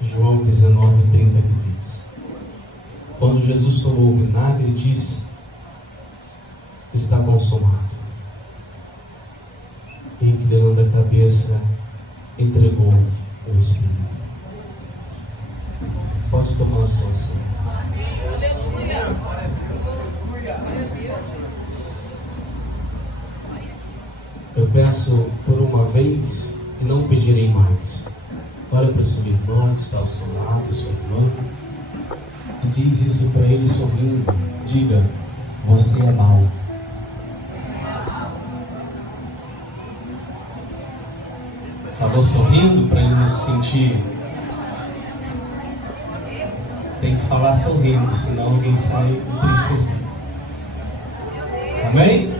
João 19:30, que diz: quando Jesus tomou o vinagre, disse: está consumado. E inclinando a cabeça, entregou o Espírito. Pode tomar a sua ação. Eu peço por uma vez e não pedirei mais. Olha para o seu irmão que está ao seu lado, sua irmã, e diz isso para ele sorrindo. Diga: você é mau. Falou sorrindo para ele não se sentir. Tem que falar sorrindo, senão alguém sai entristecido. Amém?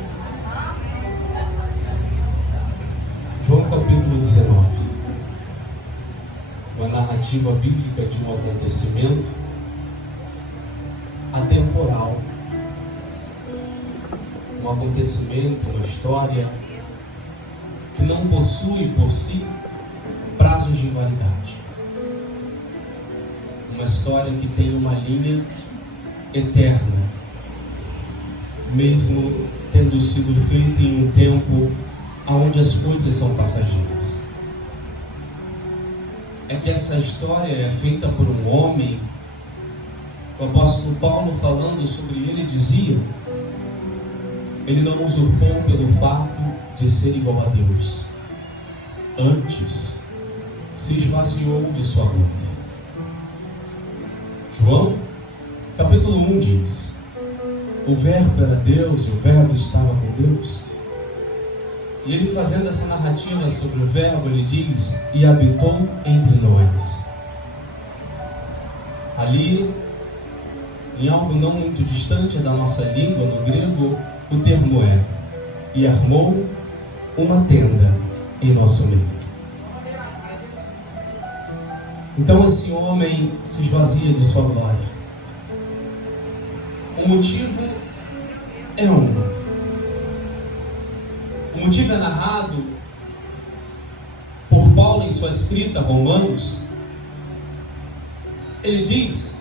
João capítulo 19. Uma narrativa bíblica de um acontecimento atemporal. Um acontecimento, uma história que não possui por si prazos de validade. Uma história que tem uma linha eterna, mesmo tendo sido feita em um tempo onde as coisas são passageiras. É que essa história é feita por um homem. O apóstolo Paulo, falando sobre ele, dizia: ele não usurpou pelo fato de ser igual a Deus, antes se esvaziou de sua glória. João capítulo 1 diz: o verbo era Deus e o verbo estava com Deus. E ele, fazendo essa narrativa sobre o verbo, ele diz: e habitou entre nós. Ali, em algo não muito distante da nossa língua, no grego, o termo é: e armou uma tenda em nosso meio. Então esse homem se esvazia de sua glória. O motivo é um. O motivo é narrado por Paulo em sua escrita, Romanos. Ele diz: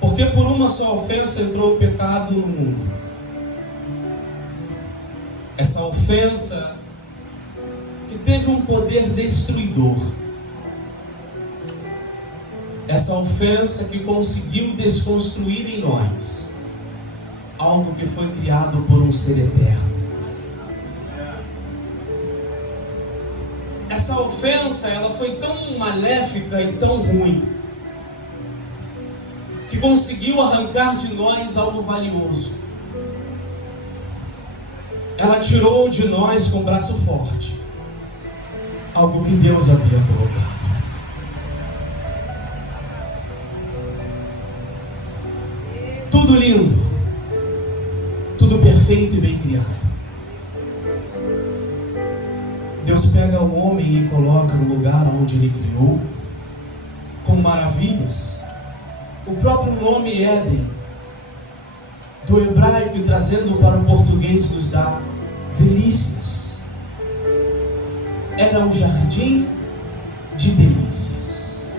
porque por uma só ofensa entrou o pecado no mundo. Essa ofensa que teve um poder destruidor. Essa ofensa que conseguiu desconstruir em nós algo que foi criado por um ser eterno. Essa ofensa, ela foi tão maléfica e tão ruim, que conseguiu arrancar de nós algo valioso. Ela tirou de nós com braço forte algo que Deus havia colocado. Tudo lindo, tudo perfeito e bem criado. Deus pega o homem e coloca no lugar onde ele criou, com maravilhas. O próprio nome Éden, do hebraico, e trazendo para o português, nos dá delícias. Era um jardim de delícias.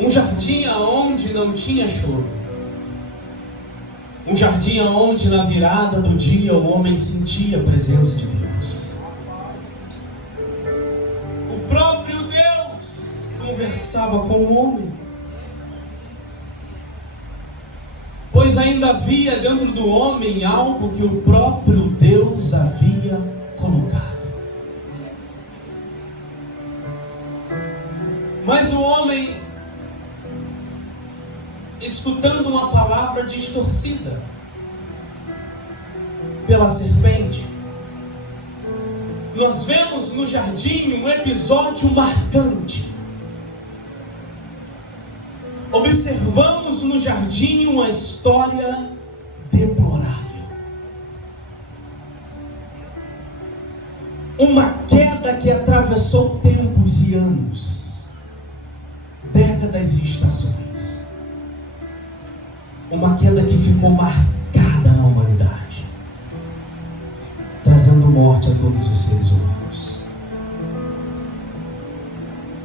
Um jardim aonde não tinha choro. Um jardim onde na virada do dia o homem sentia a presença de Deus. O próprio Deus conversava com o homem, pois ainda havia dentro do homem algo que o próprio Deus havia colocado. Mas o homem, escutando uma palavra distorcida pela serpente, nós vemos no jardim um episódio marcante. Observamos no jardim uma história deplorável. Uma queda que atravessou tempos e anos, décadas e estações. Uma queda que ficou marcada na humanidade, trazendo morte a todos os seres humanos.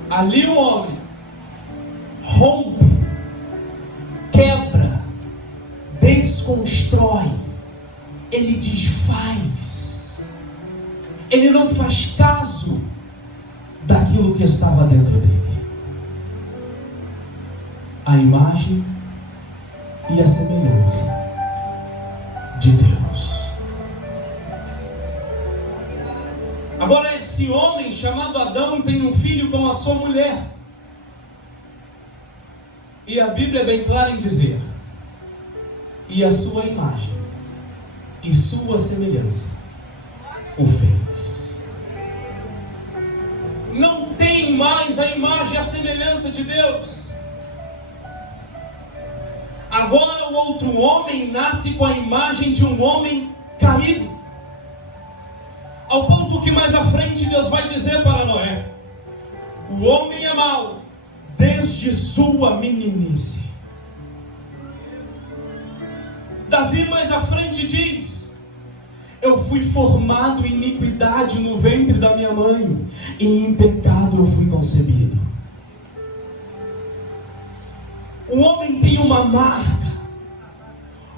Ali o homem rompe, quebra, desconstrói, ele desfaz, ele não faz caso daquilo que estava dentro dele. A imagem e a semelhança de Deus. Agora esse homem chamado Adão tem um filho com a sua mulher. E a Bíblia é bem clara em dizer: e a sua imagem e sua semelhança o fez. Não tem mais a imagem e a semelhança de Deus. Agora o outro homem nasce com a imagem de um homem caído. Ao ponto que mais à frente Deus vai dizer para Noé: o homem é mau desde sua meninice. Davi mais à frente diz: eu fui formado em iniquidade no ventre da minha mãe, e em pecado eu fui concebido. O homem tem uma marca,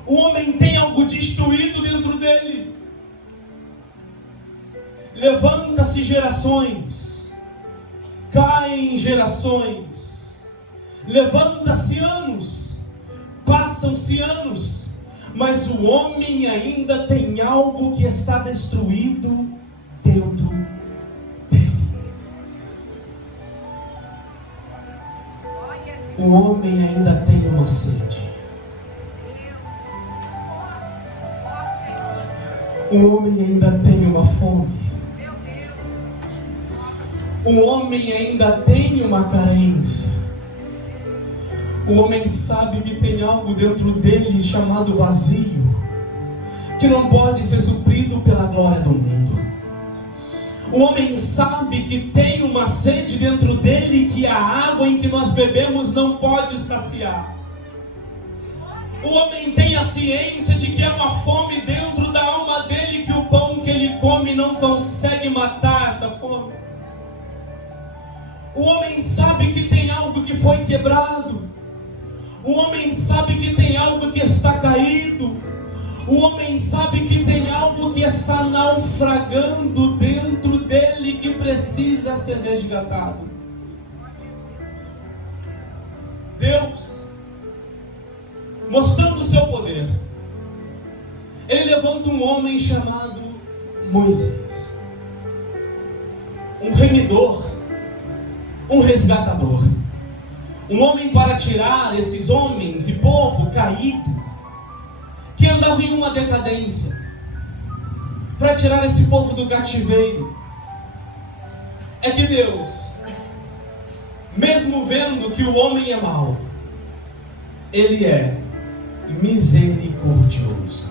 o homem tem algo destruído dentro dele. Levanta-se gerações, caem gerações, levanta-se anos, passam-se anos, mas o homem ainda tem algo que está destruído dentro dele. O homem ainda tem uma sede. O homem ainda tem uma fome. O homem ainda tem uma carência. O homem sabe que tem algo dentro dele chamado vazio, que não pode ser suprido pela glória do mundo. O homem sabe que tem uma sede dentro dele que a água em que nós bebemos não pode saciar. O homem tem a ciência de que há uma fome dentro da alma dele, que o pão que ele come não consegue matar essa fome. O homem sabe que tem algo que foi quebrado. O homem sabe que tem algo que está caído. O homem sabe que tem algo que está naufragando dentro dele, que precisa ser resgatado. Deus, mostrando o seu poder, Ele levanta um homem chamado Moisés, um remidor, um resgatador, um homem para tirar esses homens e povo caído, que andava em uma decadência, para tirar esse povo do cativeiro. É que Deus, mesmo vendo que o homem é mau, Ele é misericordioso.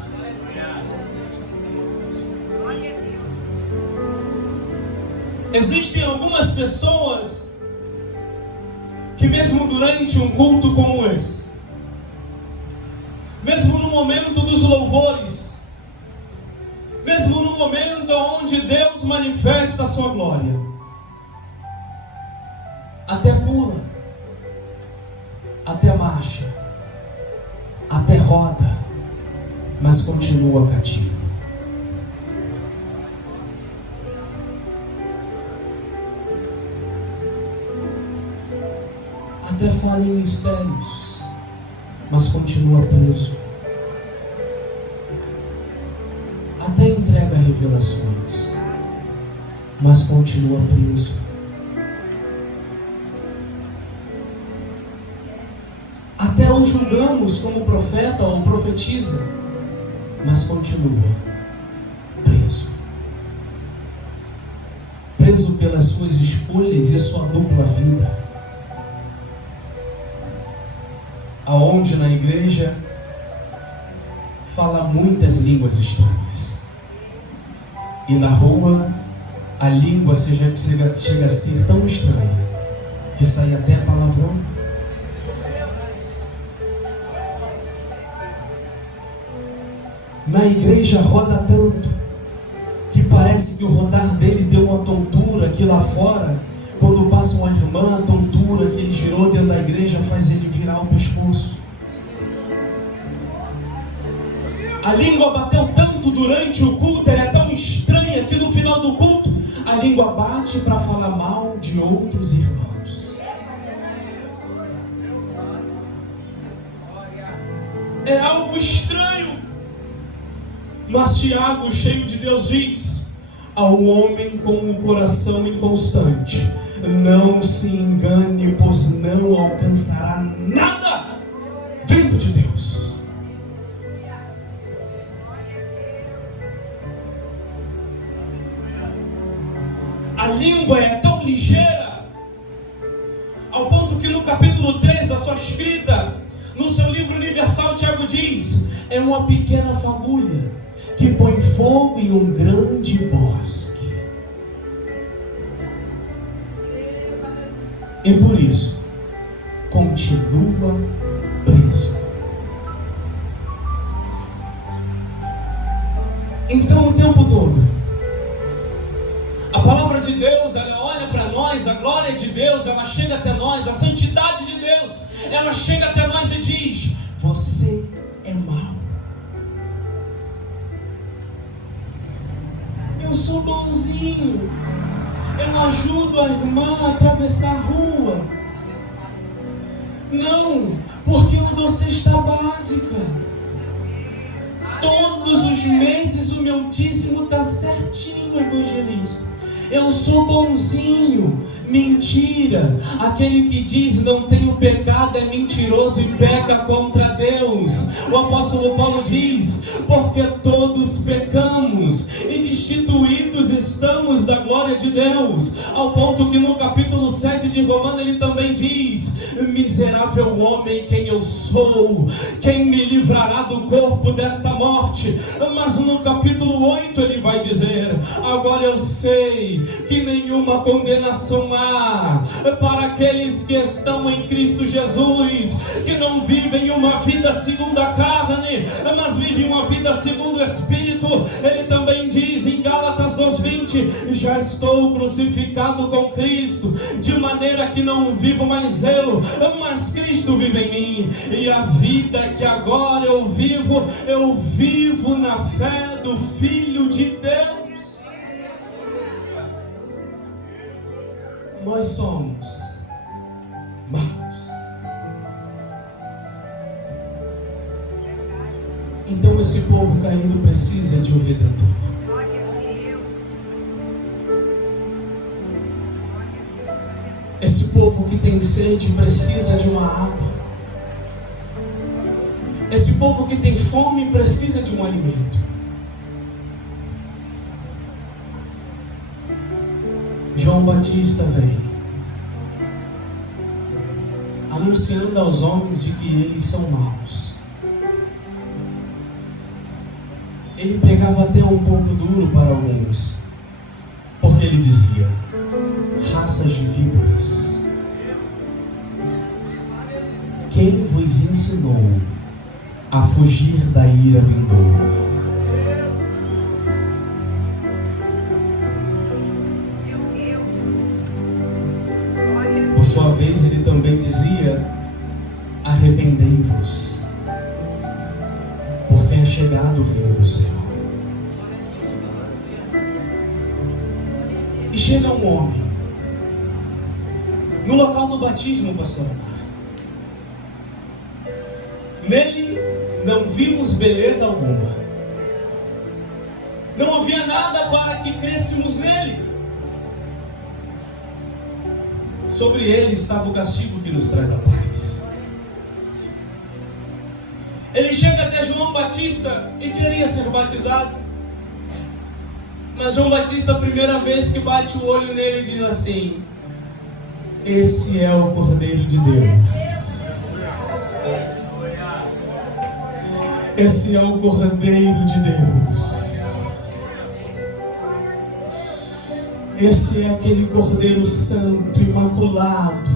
Existem algumas pessoas que mesmo durante um culto como esse, mesmo no momento dos louvores, mesmo no momento onde Deus manifesta a sua glória, até pula, até marcha, até roda, mas continua cativo. Até fala em mistérios, mas continua preso. Até entrega revelações, mas continua preso. Até o julgamos como profeta ou profetiza, mas continua preso. Preso pelas suas escolhas e sua dupla vida. Aonde na igreja fala muitas línguas estranhas, e na rua a língua chega a ser tão estranha que sai até palavrão. Na igreja roda tanto que parece que o rodar dele deu uma tontura, que lá fora Quando passa uma irmã, a tontura que ele girou dentro da igreja faz ele virar o pescoço. A língua bateu tanto durante o culto, ela é tão estranha que no final do culto a língua bate para falar mal de outros irmãos. É algo estranho. Mas Tiago, cheio de Deus, diz: ao homem com o coração inconstante, não se engane, pois não alcançará nada vindo de Deus. A língua é tão ligeira, ao ponto que no capítulo 3 da sua escrita, no seu livro universal, Tiago diz: é uma pequena fagulha que põe fogo em um grande bosque. E por isso, continua preso. Então, o tempo todo, a palavra de Deus, ela olha para nós, a glória de Deus, ela chega até nós, a santidade de Deus, ela chega até nós e diz: você é mau. Eu sou bonzinho, eu ajudo a irmã a atravessar a rua. Não, porque eu dou cesta básica. Todos os meses o meu dízimo está certinho, evangelista. Eu sou bonzinho. Mentira. Aquele que diz não tenho pecado é mentiroso e peca contra Deus. O apóstolo Paulo diz: porque todos pecamos e destituídos estamos da glória de Deus. Ao ponto que no capítulo 7 de Romanos ele também diz: miserável homem, quem eu sou? Quem me livrará do corpo desta morte? Mas no capítulo 8 ele vai dizer: agora eu sei que nenhuma condenação há para aqueles que estão em Cristo Jesus, que não vivem uma vida segundo a carne, mas vivem uma vida segundo o Espírito. Ele também diz em Gálatas 2:20: já estou crucificado com Cristo, de maneira que não vivo mais eu, mas Cristo vive em mim. E a vida que agora eu vivo na fé do Filho de Deus. Nós somos maus. Então esse povo caído precisa de um Redentor. Esse povo que tem sede precisa de uma água. Esse povo que tem fome precisa de um alimento. João Batista vem anunciando aos homens de que eles são maus. Ele pregava até um pouco duro para alguns, porque ele dizia: raças de víboras, quem vos ensinou a fugir da ira vindoura? Por sua vez, ele também dizia: arrependei-vos, porque é chegado o reino do céu. E chega um homem no local do batismo, pastor Amaro. Nele não vimos beleza alguma, não havia nada para que crêssemos nele. Sobre ele estava o castigo que nos traz a paz. Ele chega até João Batista e queria ser batizado. Mas João Batista, a primeira vez que bate o olho nele, diz assim: esse é o Cordeiro de Deus. Esse é o Cordeiro de Deus. Esse é aquele Cordeiro Santo, imaculado.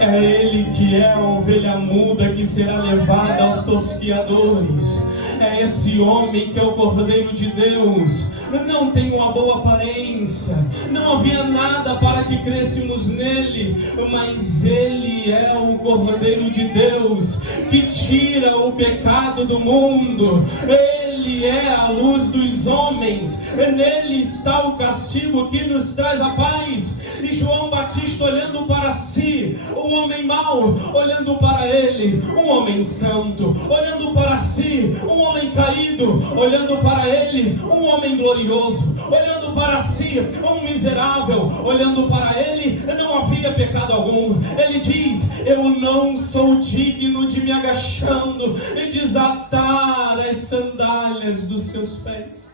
É Ele que é a ovelha muda que será levada aos tosquiadores. É esse homem que é o Cordeiro de Deus. não tem uma boa aparência, não havia nada para que crêssemos nele, mas ele é o Cordeiro de Deus que tira o pecado do mundo. Ele é a luz dos homens, nele está o castigo que nos traz a paz. E João Batista olhando para si, um homem mau, olhando para ele, um homem santo, olhando para si, um homem caído, olhando para ele, um homem glorioso, olhando para si, um miserável, olhando para ele, não havia pecado algum. Ele diz: eu não sou digno de me agachando e desatar as sandálias dos seus pés.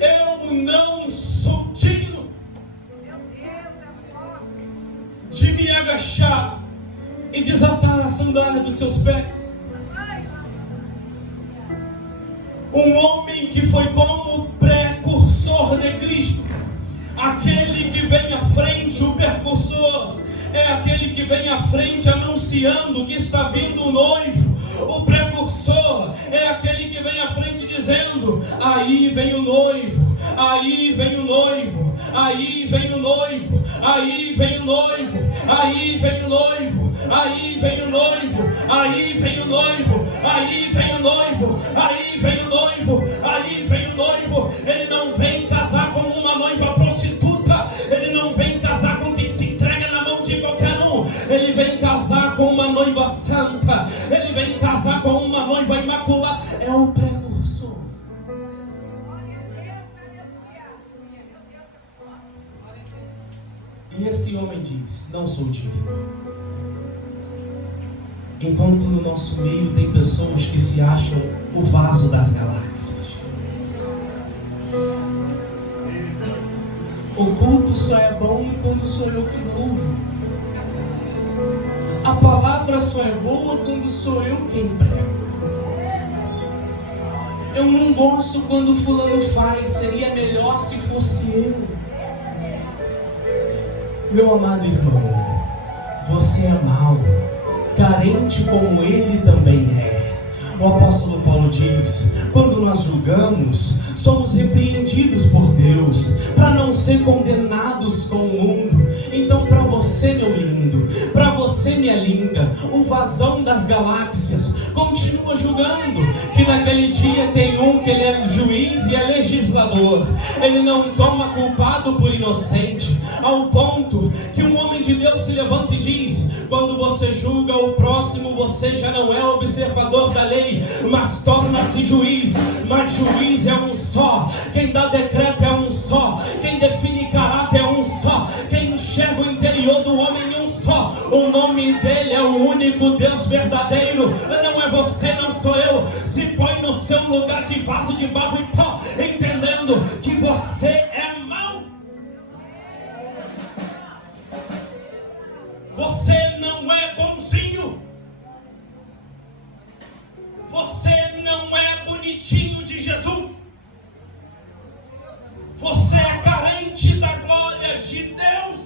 Eu não sou digno de me agachar e desatar a sandália dos seus pés. Um homem que foi como precursor de Cristo, aquele que vem à frente, o precursor é aquele que vem à frente anunciando que está vindo o noivo. O precursor é aquele que vem à frente dizendo: aí vem o noivo, aí vem o noivo, aí vem o noivo, aí vem o noivo, aí vem o noivo, aí vem o noivo, aí vem o noivo, aí vem o noivo, aí vem o noivo, aí vem o noivo. Ele não vem casar com uma noiva prostituta, ele não vem casar com quem se entrega na mão de qualquer um, ele vem casar com uma noiva santa, ele vem casar com uma noiva imaculada. É o precursor. E esse homem diz: não sou digno. Enquanto no nosso meio tem pessoas que se acham o vaso das galáxias. O culto só é bom quando sou eu que louvo. A palavra só é boa quando sou eu quem prego. Eu não gosto quando fulano faz, seria melhor se fosse eu. Meu amado irmão, você é mau, carente como ele também é. O apóstolo Paulo diz: quando nós julgamos, somos repreendidos por Deus, para não ser condenados com o mundo. Então, para você, meu lindo, para você, minha linda, o vazão das galáxias continua julgando que naquele dia tem um que ele é juiz e é legislador. Ele não toma culpado por inocente, ao ponto que um homem de Deus se levanta e diz: quando você julga o próximo, você já não é observador da lei, mas torna-se juiz. Mas juiz é um só, quem dá decreto é um só, quem define caráter é um só, quem enxerga o interior do homem é um só. O nome dele é o único Deus verdadeiro. Não é você, não sou eu. Se põe no seu lugar de vaso de barro e pó, entendendo que você é mau. Você não é bonzinho. Você não é bonitinho de Jesus. Você é carente da glória de Deus.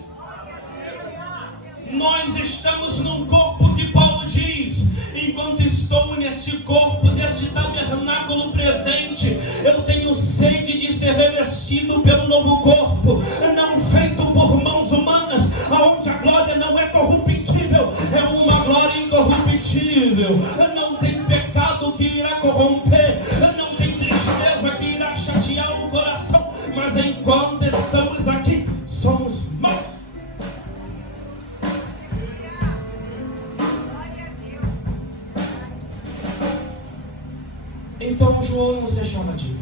Nós estamos num corpo que Paulo diz: enquanto estou nesse corpo, desse tabernáculo presente, eu tenho sede de ser revestido pelo novo corpo, não feito por mãos humanas, onde a glória não é corruptível, é uma glória incorruptível. Não tem pecado que irá corromper, não tem tristeza que irá chatear o coração, mas enquanto estamos aqui, somos maus. Então João nos é chamativo.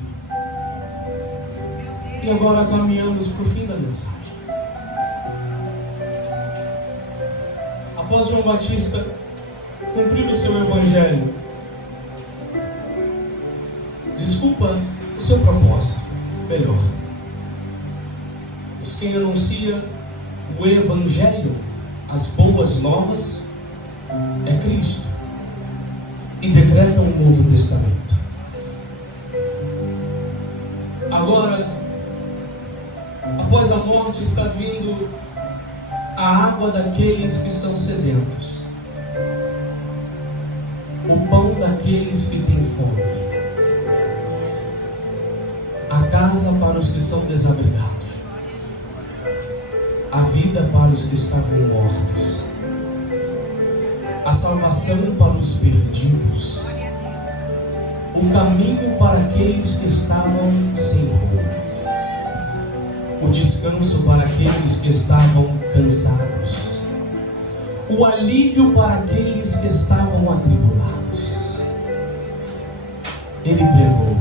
E agora caminhamos para o fim da mensagem. Após João Batista cumprir o seu evangelho, desculpa, o seu propósito, melhor. Os quem anuncia o evangelho, as boas novas, é Cristo, e decreta um novo testamento. Agora, após a morte, está vindo a água daqueles que são sedentos. o pão daqueles que têm fome, a casa para os que são desabrigados, a vida para os que estavam mortos, a salvação para os perdidos, o caminho para aqueles que estavam sem rumo, o descanso para aqueles que estavam cansados, o alívio para aqueles que estavam atribulados. Ele pregou.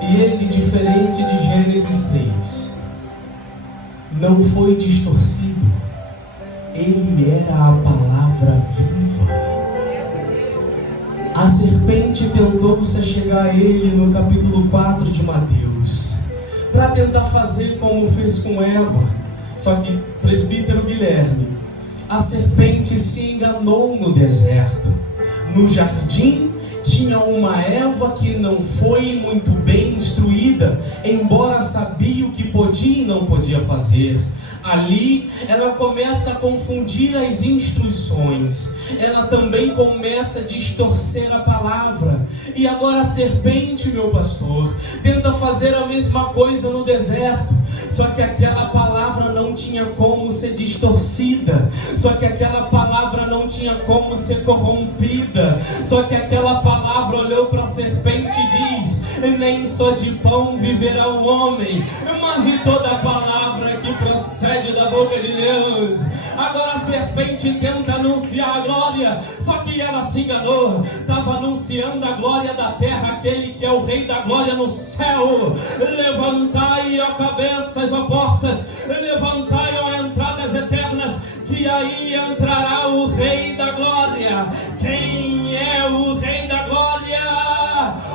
E ele, diferente de Gênesis 3, não foi distorcido. Ele era a palavra viva. A serpente tentou se chegar a ele no capítulo 4 de Mateus, para tentar fazer como fez com Eva. Só que, presbítero Guilherme, a serpente se enganou no deserto. No jardim tinha uma Eva que não foi muito bem instruída, embora sabia o que podia e não podia fazer. Ali ela começa a confundir as instruções, ela também começa a distorcer a palavra. E agora a serpente, meu pastor, tenta fazer a mesma coisa no deserto, só que aquela palavra não tinha como ser distorcida, só que aquela palavra não tinha como ser corrompida, só que aquela palavra olhou para a serpente e diz: nem só de pão viverá o homem, mas de toda a palavra que procede da boca de Deus. Agora a serpente tenta anunciar a glória, só que ela se enganou. Estava anunciando a glória da terra, aquele que é o rei da glória no céu. Levantai a cabeças, ó portas, levantai, ó entradas eternas, que aí entrará o rei da glória. Quem é o rei da glória?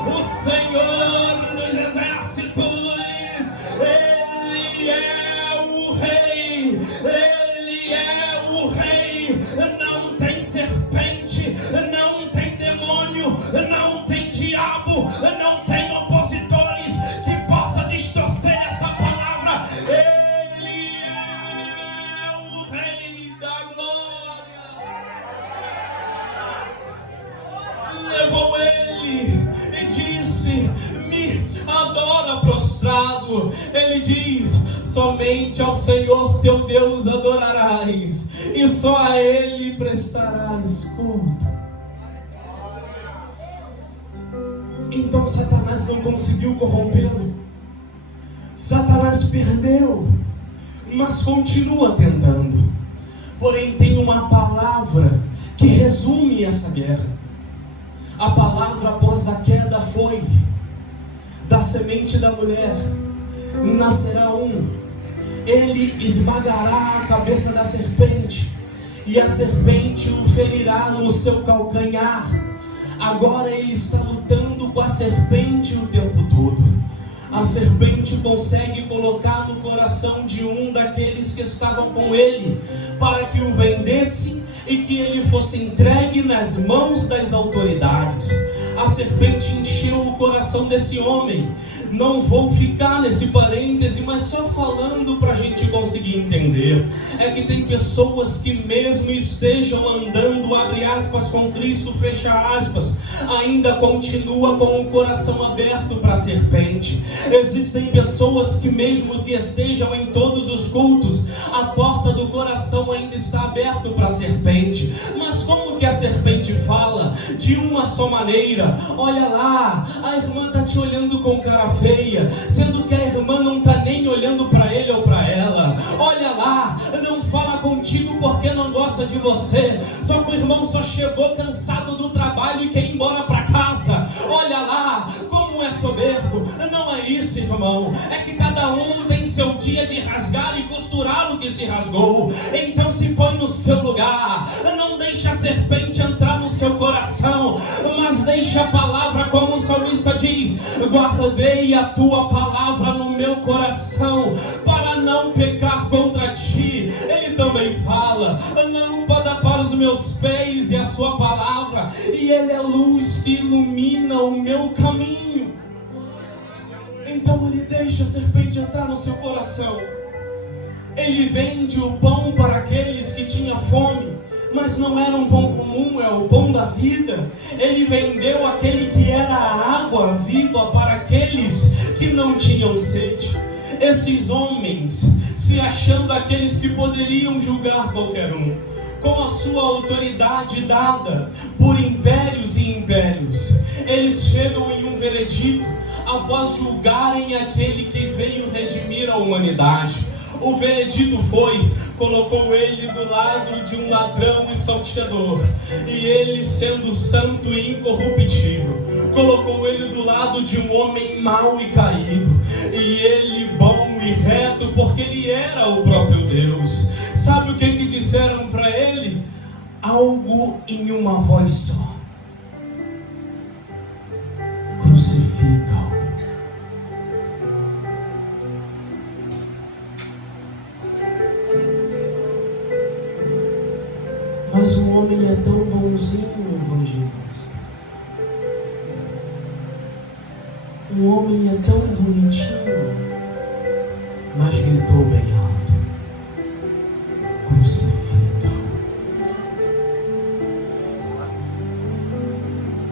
O Senhor dos exércitos. Ele é o rei, ele é o rei. Não tem serpente, não tem demônio, não tem diabo, não tem opositores que possa distorcer essa palavra. Ele é o rei da glória. Levou ele e disse: me adora prostrado. Ele diz: somente ao Senhor teu Deus adorarás, e só a Ele prestarás culto. Então Satanás não conseguiu corrompê-lo. Satanás perdeu, mas continua tentando. Porém tem uma palavra que resume essa guerra. A palavra após a queda foi: da semente da mulher nascerá ele esmagará a cabeça da serpente, e a serpente o ferirá no seu calcanhar. Agora ele está lutando com a serpente o tempo todo. A serpente consegue colocar no coração de um daqueles que estavam com ele, para que o vendesse e que ele fosse entregue nas mãos das autoridades. A serpente encheu o coração desse homem. Não vou ficar nesse parêntese, mas só falando para a gente conseguir entender. É que tem pessoas que mesmo estejam andando, abre aspas, com Cristo, fecha aspas, ainda continua com o coração aberto para a serpente. Existem pessoas que mesmo que estejam em todos os cultos, a porta do coração ainda está aberta para a serpente. Mas como que a serpente fala? De uma só maneira: olha lá, a irmã está te olhando com cara feia, sendo que a irmã não está nem olhando para ele ou para ela. Olha lá, não fala contigo porque não gosta de você, só que o irmão só chegou cansado do trabalho e quer ir embora para casa. Olha lá, como é soberbo. Não é isso, irmão, é que cada um tem seu dia de rasgar e costurar o que se rasgou. Então se põe no seu lugar, não deixa a serpente entrar no seu coração, mas deixa a palavra, como o salmista diz: guardei a tua palavra no meu coração para não pecar contra ti. Ele também fala: lâmpada para os meus pés e a sua palavra, e ele é luz que ilumina o meu caminho. Então ele deixa a serpente entrar no seu coração. Ele vende o pão para aqueles que tinham fome, Mas não era um pão comum, é o pão da vida. Ele vendeu aquele que era a água viva para aqueles que não tinham sede. Esses homens, se achando aqueles que poderiam julgar qualquer um, com a sua autoridade dada por impérios e impérios, eles chegam em um veredito após julgarem aquele que veio redimir a humanidade. O veredito foi: colocou ele do lado de um ladrão e salteador, e ele, sendo santo e incorruptível, colocou ele do lado de um homem mau e caído, e ele bom e reto, porque ele era o próprio Deus. Sabe o que disseram para ele? Algo em uma voz só: crucifica-o. Mas o homem é tão bonzinho, evangelista. O homem é tão bonitinho, mas gritou bem alto: crucifica-o.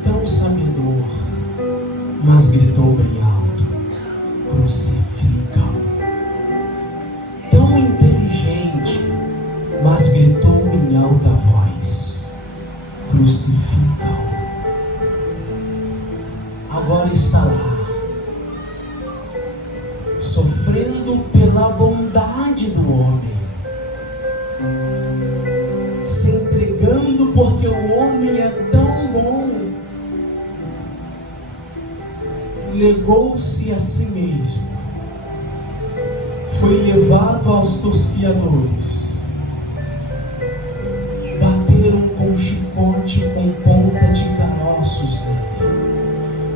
Tão sabedor, mas gritou bem alto: crucifica-o. Tão inteligente, mas gritou em alta voz: crucifica-o. Agora está lá, sofrendo pela bondade do homem, se entregando porque o homem é tão bom, negou-se a si mesmo, foi levado aos tosquiadores, bateram com chicote com ponta de caroços nele,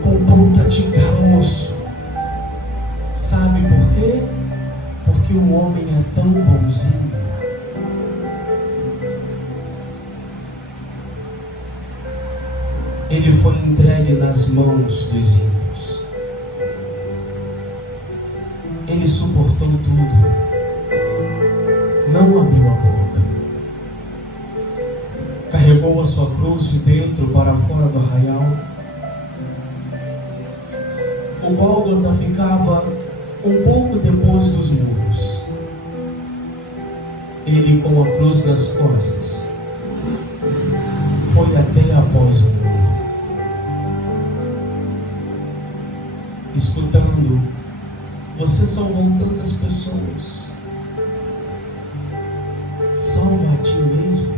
com ponta de caroço. Sabe por quê? Porque o homem é tão bonzinho. Ele foi entregue nas mãos dos ímpios. Ele suportou tudo. Não abriu a boca. Carregou a sua cruz de dentro para fora do arraial. O Gólgota ficava um pouco depois dos muros. Ele, com a cruz nas costas, foi até após o muro, escutando: você salvou tantas pessoas, salva a ti mesmo.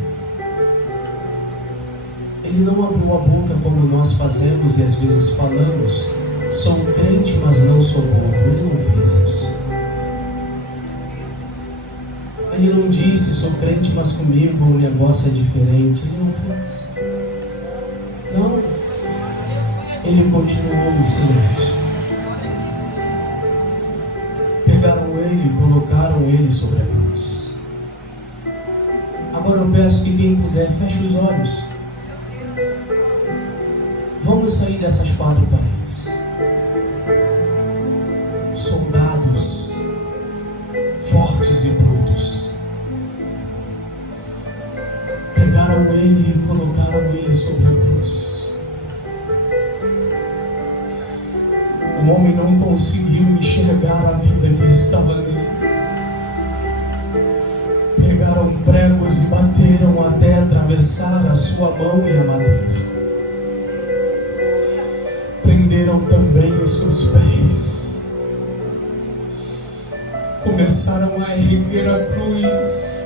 Ele não abriu a boca como nós fazemos e às vezes falamos: sou crente, mas não sou bobo. Ele não fez isso. Ele não disse: sou crente, mas comigo o negócio é diferente. Ele não fez. Não. Ele continuou no silêncio. Pegaram ele e colocaram ele sobre a cruz. Agora eu peço que quem puder, feche os olhos. Vamos sair dessas quatro paredes. Soldados fortes e brutos pegaram ele e colocaram ele sobre a cruz. O homem não conseguiu enxergar a vida que estava nele. Pegaram pregos e bateram até atravessar a sua mão e a madeira. Prenderam também os seus pés. Começaram a erguer a cruz.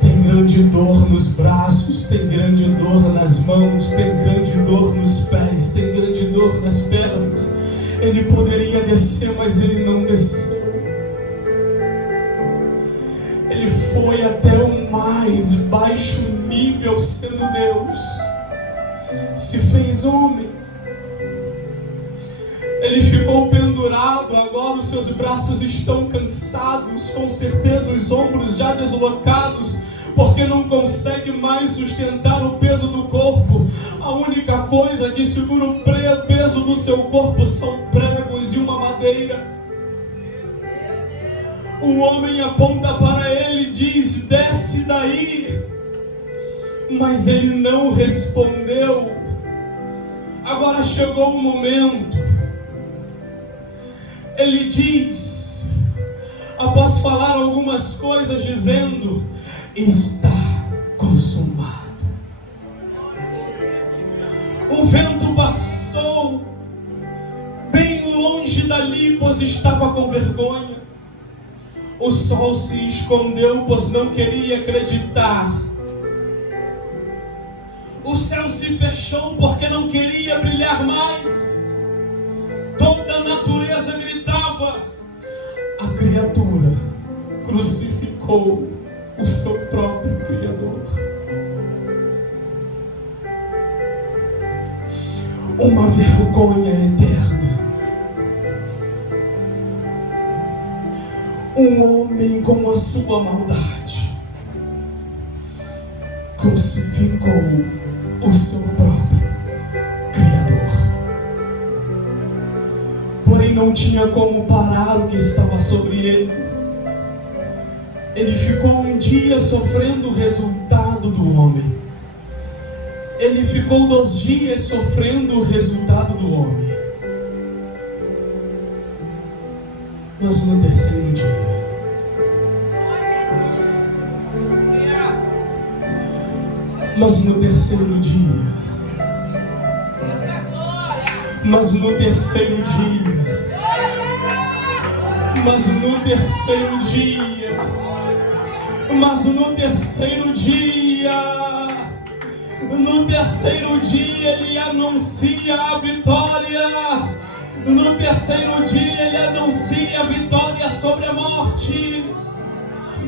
Tem grande dor nos braços, tem grande dor nas mãos, tem grande dor nos pés, tem grande dor nas pernas. Ele poderia descer, mas ele não desceu. Ele foi até o mais baixo nível, sendo Deus. Se fez homem. Ele ficou pendurado, agora os seus braços estão cansados, com certeza os ombros já deslocados, porque não consegue mais sustentar o peso do corpo. A única coisa que segura o peso do seu corpo são pregos e uma madeira. O homem aponta para ele e diz: desce daí. Mas ele não respondeu. Agora chegou o momento. Ele diz, após falar algumas coisas, dizendo: está consumado. O vento passou bem longe dali, pois estava com vergonha. O sol se escondeu, pois não queria acreditar. O céu se fechou porque não queria brilhar mais. Toda a natureza gritava. A criatura crucificou o seu próprio Criador. Uma vergonha eterna. Um homem com a sua maldade crucificou o seu próprio Criador. Porém não tinha como parar o que estava sobre ele. Ele ficou um dia sofrendo o resultado do homem. Ele ficou 2 dias sofrendo o resultado do homem. Mas no terceiro dia, mas no terceiro dia, mas no terceiro dia, mas no terceiro dia, mas no terceiro dia, no terceiro dia ele anuncia a vitória. No terceiro dia ele anuncia a vitória sobre a morte.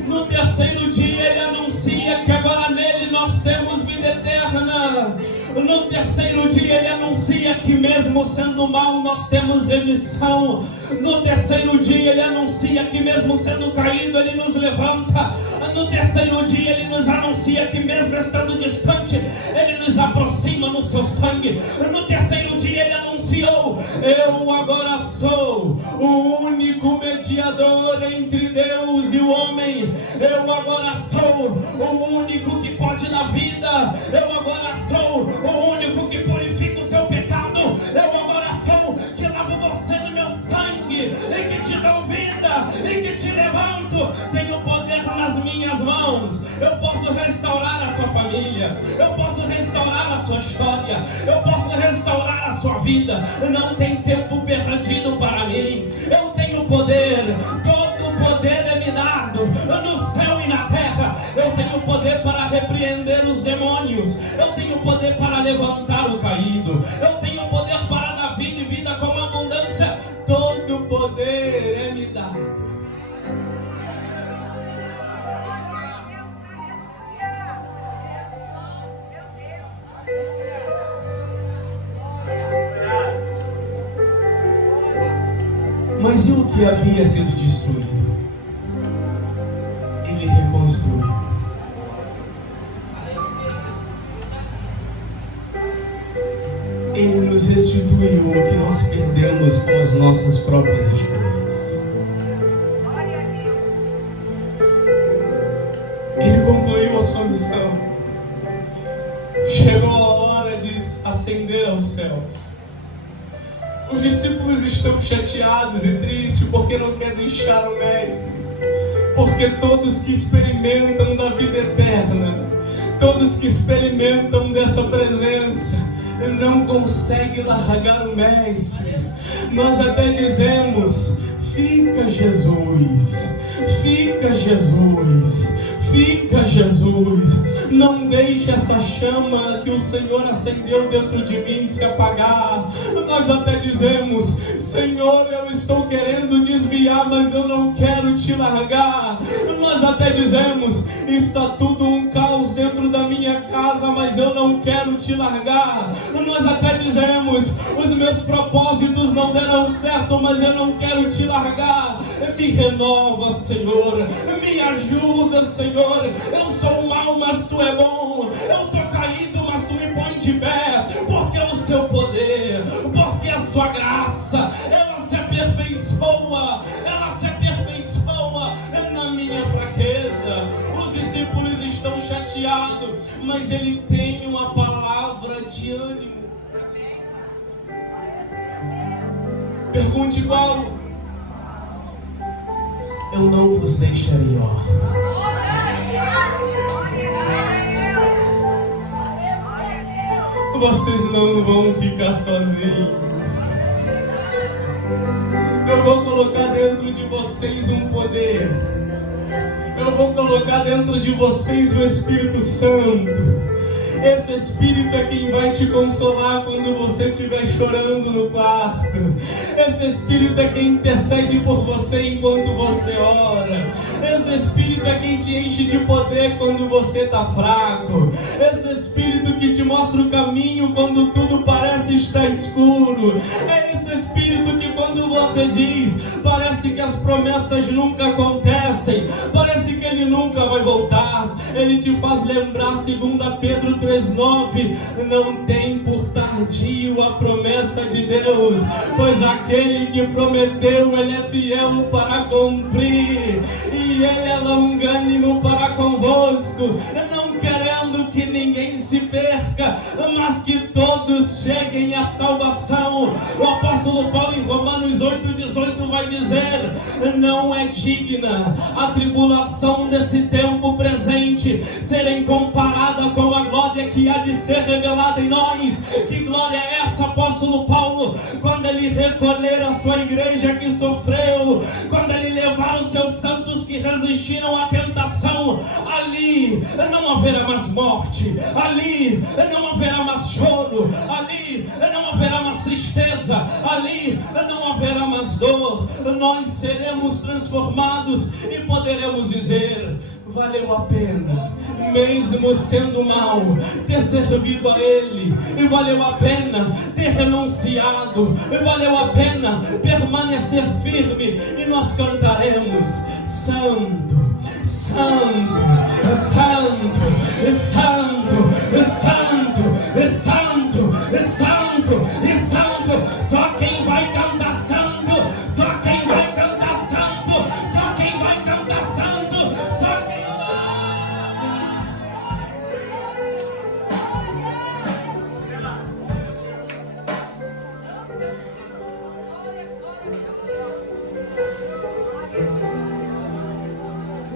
No terceiro dia ele anuncia que agora nele nós temos vida eterna. No terceiro dia ele anuncia que mesmo sendo mal nós temos remissão. No terceiro dia ele anuncia que mesmo sendo caído ele nos levanta. No terceiro dia ele nos anuncia que mesmo estando distante ele nos aproxima no seu sangue. No terceiro dia ele anunciou: eu agora sou o único mediador entre Deus e o homem. Eu agora sou o único que pode dar vida. Eu agora sou o único que purifica o seu pecado. Eu agora sou que lavo você no meu sangue e que te dou vida e que te levanto. Tenho poder nas minhas mãos. Eu posso restaurar a sua família. Eu posso restaurar a sua história. Eu posso restaurar a sua vida. Não tem tempo perdido para mim. Eu tenho poder. Todo poder é me dado no céu e na terra. Eu tenho poder para repreender os demônios. Eu tenho poder para levantar o caído. Eu tenho poder para dar vida e vida com abundância. Todo poder é me dado. Mas e o que havia sido destruído? Ele reconstruiu. Ele nos restituiu o que nós perdemos com as nossas próprias escolhas. Ele concluiu a sua missão. Chegou a hora de ascender aos céus. Os discípulos estão chateados e tristes porque não querem deixar o Mestre. Porque todos que experimentam da vida eterna, todos que experimentam dessa presença, não conseguem largar o Mestre. Nós até dizemos: fica Jesus, fica Jesus, fica Jesus. Não deixe essa chama que o Senhor acendeu dentro de mim se apagar. Nós até dizemos: Senhor, eu estou querendo desviar, mas eu não quero te largar. Nós até dizemos: está tudo um caos dentro da minha casa, mas eu não quero te largar. Nós até dizemos: os meus propósitos não deram certo, mas eu não quero te largar. Me renova, Senhor, me ajuda, Senhor. Eu sou mau, mas tu é bom. Eu estou caído, mas tu me põe de pé. Porque o seu poder, porque a sua graça, ela se aperfeiçoa, ela se aperfeiçoa mas ele tem uma palavra de ânimo. Pergunte igual: eu não vos deixarei órfãos. Vocês não vão ficar sozinhos. Eu vou colocar dentro de vocês um poder. Eu vou colocar dentro de vocês o Espírito Santo. Esse Espírito é quem vai te consolar quando você estiver chorando no quarto. Esse Espírito é quem intercede por você enquanto você ora. Esse Espírito é quem te enche de poder quando você está fraco. Esse Espírito que te mostra o caminho quando tudo parece estar escuro. É esse Espírito que quando você diz, parece que as promessas nunca acontecem, parece que ele nunca vai voltar, ele te faz lembrar 2 Pedro 3,9: não tem por tardio a promessa de Deus, pois aquele que prometeu, ele é fiel para cumprir, e ele é longânimo para convosco, não querendo que ninguém se perca, mas que todos cheguem à salvação. O apóstolo Paulo em Romanos 8,18 vai dizer: não é digna a tribulação desse tempo presente serem comparada com a glória que há de ser revelada em nós. Que glória é essa, apóstolo Paulo? Quando ele recolher a sua igreja que sofreu, quando ele levar os seus santos que resistiram à tentação, ali não haverá mais morte, ali não haverá mais choro, ali não haverá mais tristeza, ali não haverá mais dor. Nós seremos transformados e poderemos dizer: valeu a pena, mesmo sendo mal, ter servido a Ele, e valeu a pena ter renunciado, e valeu a pena permanecer firme, e nós cantaremos: Santo, Santo, Santo, Santo, Santo, Santo, Santo, Santo. Só quem vai cantar santo, só quem vai cantar santo, só quem vai cantar santo, só quem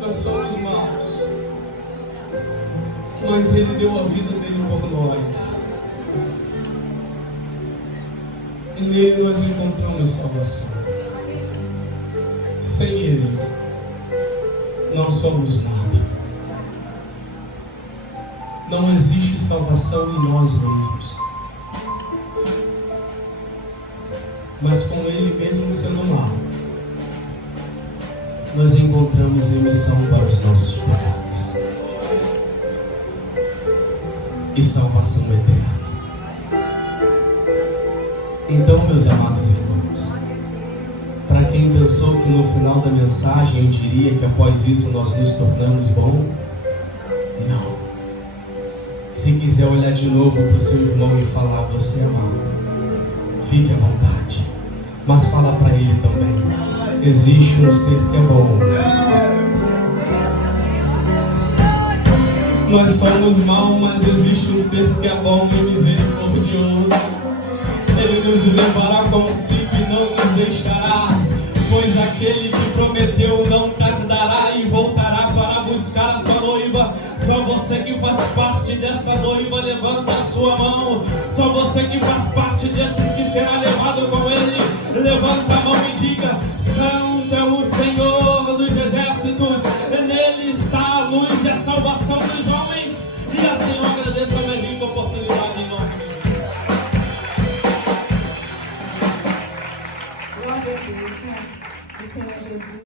nós somos maus, mas Ele deu a vida dele por nós. E nele nós encontramos salvação. Sem Ele, não somos nada. Não existe salvação em nós mesmos. Mas com Ele, mesmo sendo mal, nós encontramos remissão para os nossos pecados e salvação eterna. Então, meus amados irmãos, para quem pensou que no final da mensagem eu diria que após isso nós nos tornamos bons, não. Se quiser olhar de novo para o seu irmão e falar: você é mau, fique à vontade, mas fala para ele também: existe um ser que é bom. Nós somos maus, mas existe um ser que é bom e misericordioso. Ele nos levará consigo e não nos deixará, pois aquele que prometeu não tardará e voltará para buscar a sua noiva. Só você que faz parte dessa noiva, levanta a sua mão. Só você que faz parte desses que será levado com ele, levanta a mão e diga: Santo é o Senhor dos exércitos, nele está a luz e a salvação dos homens. E assim eu agradeço a minha rica oportunidade em nome de Deus. Glória a Deus, né? O Senhor Jesus.